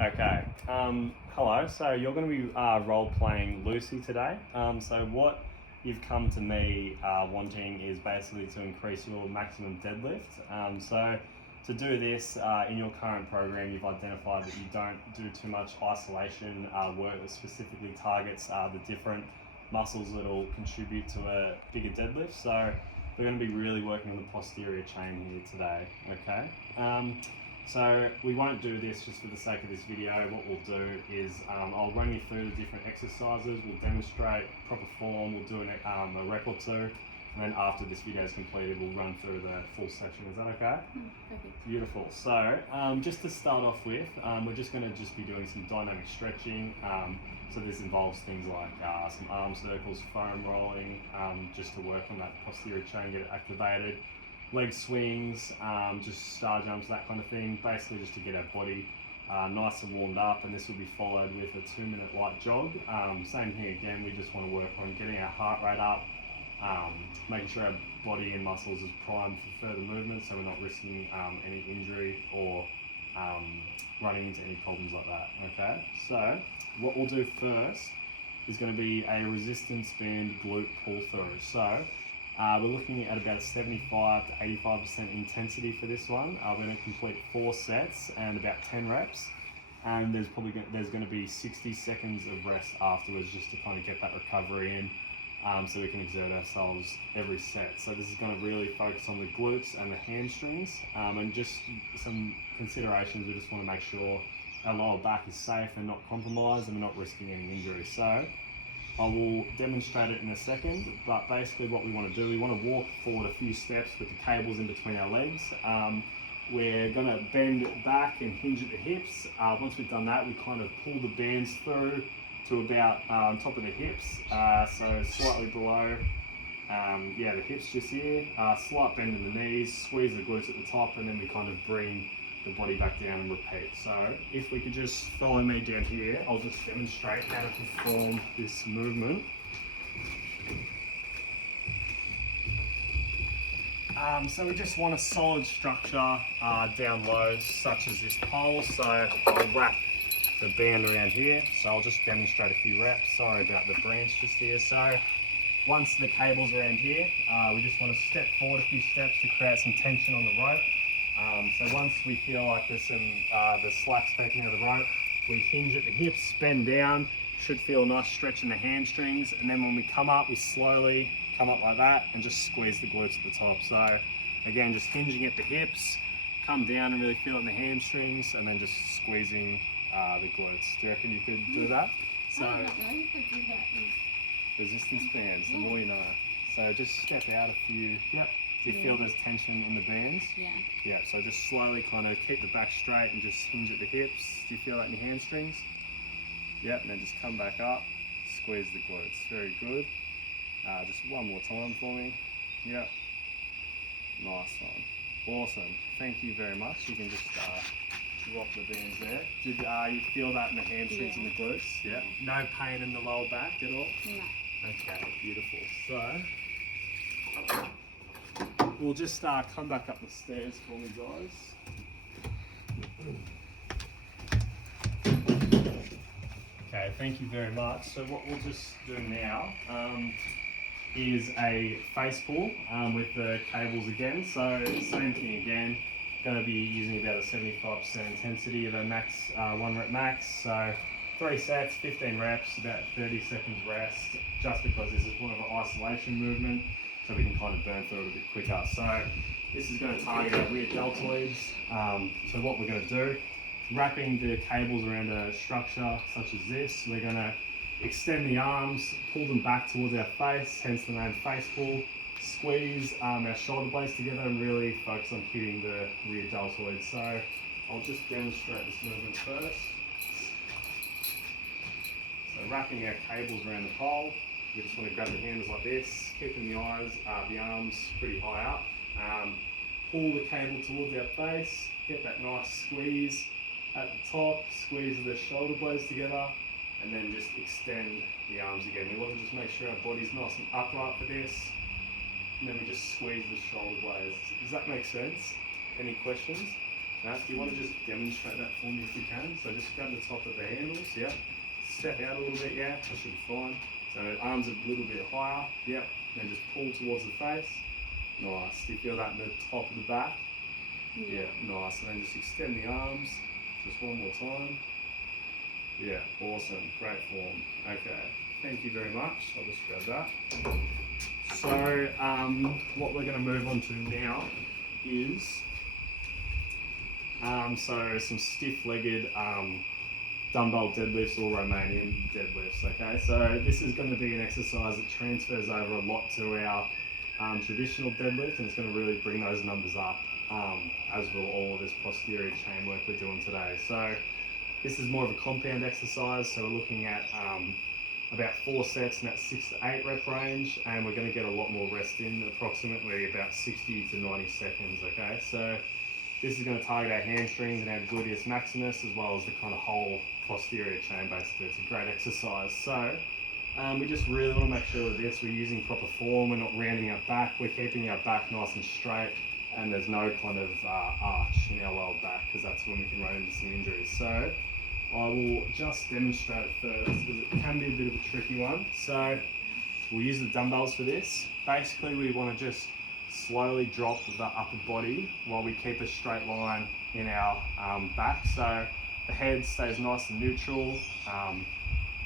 Okay. Hello. So you're going to be role playing Lucy today. So what you've come to me wanting is basically to increase your maximum deadlift. So to do this in your current program, you've identified that you don't do too much isolation work that specifically targets the different muscles that will contribute to a bigger deadlift. So we're going to be really working on the posterior chain here today. Okay. So we won't do this just for the sake of this video. What we'll do is I'll run you through the different exercises, we'll demonstrate proper form, we'll do a rep or two, and then after this video is completed, we'll run through the full section. Is that okay? Perfect. Beautiful. So just to start off with, we're just going to be doing some dynamic stretching. So this involves things like some arm circles, foam rolling, just to work on that posterior chain, get it activated. Leg swings, just star jumps, that kind of thing, basically just to get our body nice and warmed up, and this will be followed with a 2-minute light jog. Same thing again, we just want to work on getting our heart rate up, making sure our body and muscles is primed for further movement so we're not risking any injury or running into any problems like that. Okay, so what we'll do first is going to be a resistance band glute pull through. So we're looking at about a 75 to 85% intensity for this one. We're going to complete 4 sets and about 10 reps, and there's going to be 60 seconds of rest afterwards just to kind of get that recovery in, so we can exert ourselves every set. So this is going to really focus on the glutes and the hamstrings, and just some considerations. We just want to make sure our lower back is safe and not compromised, and we're not risking any injury. So I will demonstrate it in a second, but basically what we want to do, we want to walk forward a few steps with the cables in between our legs. We're going to bend back and hinge at the hips. Once we've done that, we kind of pull the bands through to about top of the hips, so slightly below the hips just here. Slight bend in the knees, squeeze the glutes at the top, and then we kind of bring the body back down and repeat. So if we could just follow me down here, I'll just demonstrate how to perform this movement. So we just want a solid structure down low, such as this pole. So I'll wrap the band around here. So I'll just demonstrate a few reps. Sorry about the branch just here. So once the cable's around here, we just want to step forward a few steps to create some tension on the rope. So once we feel like there's some the slack's taken out of the rope, we hinge at the hips, bend down, should feel a nice stretch in the hamstrings, and then when we come up, we slowly come up like that and just squeeze the glutes at the top. So again, just hinging at the hips, come down and really feel it in the hamstrings, and then just squeezing the glutes. Do you reckon you could do that? So I don't know, you could do that. Resistance bands, the more you know. So just step out a few. Yep. Do you feel there's tension in the bands? Yeah. Yeah, so just slowly kind of keep the back straight and just hinge at the hips. Do you feel that in your hamstrings? Yep, and then just come back up, squeeze the glutes. Very good. Just one more time for me. Yep. Nice one. Awesome. Thank you very much. You can just drop the bands there. Did you feel that in the hamstrings and the glutes? Yeah. No pain in the lower back at all? No. Okay, beautiful. So we'll just come back up the stairs for me, guys. Okay, thank you very much. So what we'll just do now is a face pull with the cables again. So same thing again. Going to be using about a 75% intensity of a max 1 rep max. So 3 sets, 15 reps, about 30 seconds rest, just because this is more of an isolation movement, so we can kind of burn through it a bit quicker. So this is going to target our rear deltoids. So what we're going to do, wrapping the cables around a structure such as this, we're going to extend the arms, pull them back towards our face, hence the name face pull. Squeeze our shoulder blades together and really focus on hitting the rear deltoid. So I'll just demonstrate this movement first. So wrapping our cables around the pole, we just want to grab the handles like this, keeping the arms pretty high up. Pull the cable towards our face, get that nice squeeze at the top, squeeze the shoulder blades together, and then just extend the arms again. We want to just make sure our body's nice and upright for this, and then we just squeeze the shoulder blades. Does that make sense? Any questions? Now, do you want to just demonstrate that for me if you can? So just grab the top of the handles, yep. Step out a little bit, yeah, that should be fine. So arms a little bit higher, yep. Then just pull towards the face. Nice. Do you feel that in the top of the back? Yeah, nice. And then just extend the arms. Just one more time. Yeah, awesome. Great form. Okay. Thank you very much. I'll just grab that. So, what we're going to move on to now is so some stiff-legged dumbbell deadlifts or Romanian deadlifts. Okay, so this is going to be an exercise that transfers over a lot to our traditional deadlift, and it's going to really bring those numbers up, as will all of this posterior chain work we're doing today. So this is more of a compound exercise, so we're looking at about 4 sets in that 6 to 8 rep range, and we're going to get a lot more rest in, approximately about 60 to 90 seconds. Okay, so this is going to target our hamstrings and our gluteus maximus, as well as the kind of whole posterior chain. Basically, it's a great exercise. So we just really want to make sure that we're using proper form. We're not rounding our back. We're keeping our back nice and straight, and there's no kind of arch in our lower back, because that's when we can run into some injuries. So I will just demonstrate it first, because it can be a bit of a tricky one. So we'll use the dumbbells for this. Basically, we want to just slowly drop the upper body while we keep a straight line in our back. So the head stays nice and neutral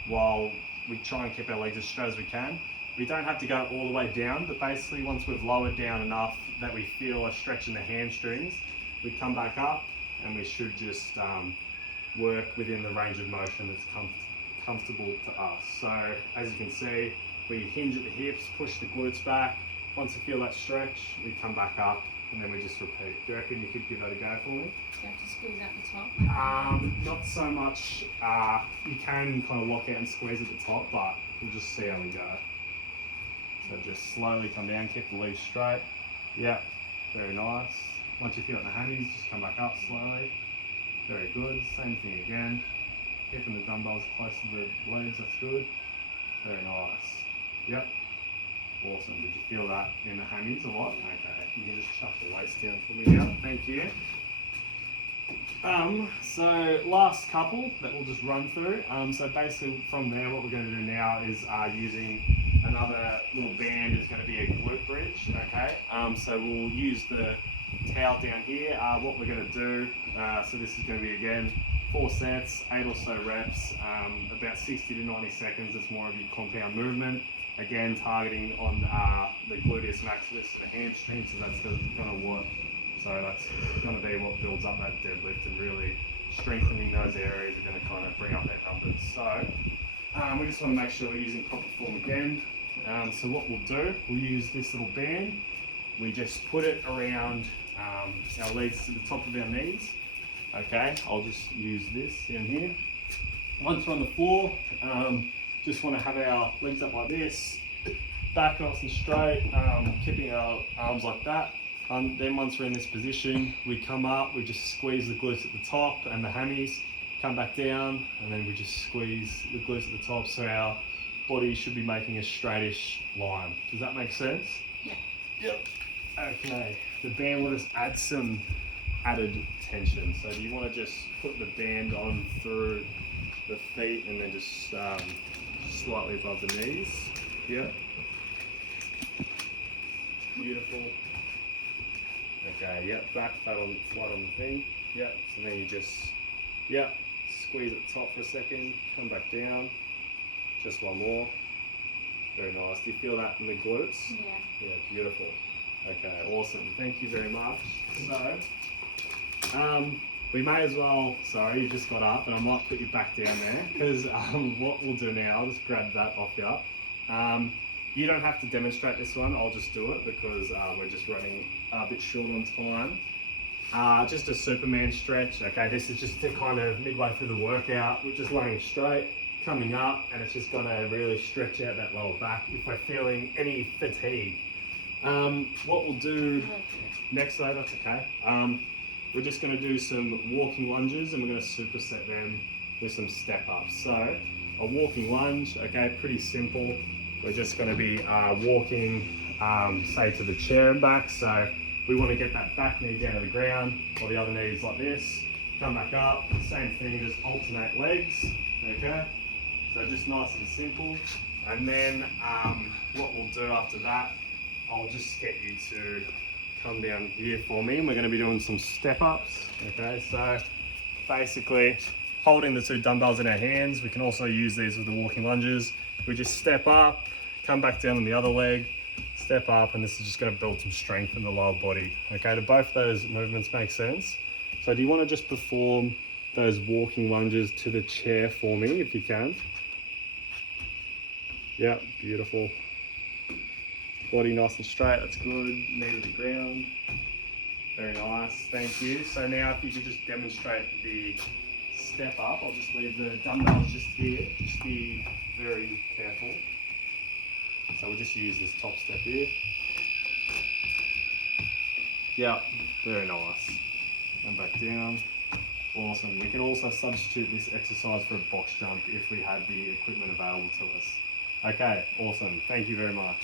while we try and keep our legs as straight as we can. We don't have to go all the way down, but basically once we've lowered down enough that we feel a stretch in the hamstrings, we come back up and we should just work within the range of motion that's comfortable to us. So as you can see, we hinge at the hips, push the glutes back. Once you feel that stretch, we come back up, and then we just repeat. Do you reckon you could give that a go for me? Do you have to squeeze out the top? Not so much. You can kind of lock out and squeeze at the top, but we'll just see how we go. So just slowly come down, keep the legs straight. Yep, very nice. Once you feel it in the hammies, just come back up slowly. Very good. Same thing again. Keeping the dumbbells close to the legs, that's good. Very nice. Yep. Awesome. Did you feel that in the hammies a lot? Okay. You can just chuck the weights down for me now. Thank you. So last couple that we'll just run through. So basically from there, what we're going to do now is using another little band. It's going to be a glute bridge. Okay. So we'll use the towel down here. What we're going to do, so this is going to be again 4 sets, 8 or so reps, about 60 to 90 seconds. It's more of your compound movement. Again, targeting on the gluteus maximus, the hamstring, so that's going to work. So that's going to be what builds up that deadlift, and really strengthening those areas are going to kind of bring up that numbers. So we just want to make sure we're using proper form again. So what we'll do, we'll use this little band. We just put it around our legs to the top of our knees. Okay, I'll just use this down here. Once we're on the floor, just want to have our legs up like this, back nice and straight, keeping our arms like that. Then once we're in this position, we come up, we just squeeze the glutes at the top and the hammies, come back down, and then we just squeeze the glutes at the top, so our body should be making a straightish line. Does that make sense? Yeah. Yep. Okay, the band will just add some added tension. So you want to just put the band on through the feet and then just slightly above the knees. Yep. Beautiful. Okay, yep, back flat on the thing. Yep, so then you just, yep, squeeze at the top for a second, come back down. Just one more. Very nice. Do you feel that in the glutes? Yeah. Yeah, beautiful. Okay, awesome. Thank you very much. So, we may as well, sorry, you just got up, and I might put you back down there, because what we'll do now, I'll just grab that off you. You don't have to demonstrate this one, I'll just do it, because we're just running a bit short on time. Just a Superman stretch. Okay, this is just to kind of midway through the workout. We're just laying straight, coming up, and it's just going to really stretch out that lower back if we're feeling any fatigue. What we'll do next though, that's okay. We're just going to do some walking lunges, and we're going to superset them with some step ups. So a walking lunge, okay, pretty simple. We're just going to be walking, say, to the chair and back. So we want to get that back knee down to the ground, while the other knee is like this. Come back up, same thing, just alternate legs, okay? So just nice and simple. And then what we'll do after that, I'll just get you to come down here for me, and we're going to be doing some step ups, okay? So basically, holding the 2 dumbbells in our hands, we can also use these with the walking lunges. We just step up, come back down on the other leg, step up, and this is just going to build some strength in the lower body. Okay, do both those movements make sense? So do you want to just perform those walking lunges to the chair for me, if you can? Yeah, beautiful. Body nice and straight, that's good. Knee to the ground. Very nice, thank you. So now if you could just demonstrate the step up, I'll just leave the dumbbells just here. Just be very careful. So we'll just use this top step here. Yeah, very nice. And back down. Awesome. We can also substitute this exercise for a box jump if we had the equipment available to us. Okay, awesome. Thank you very much.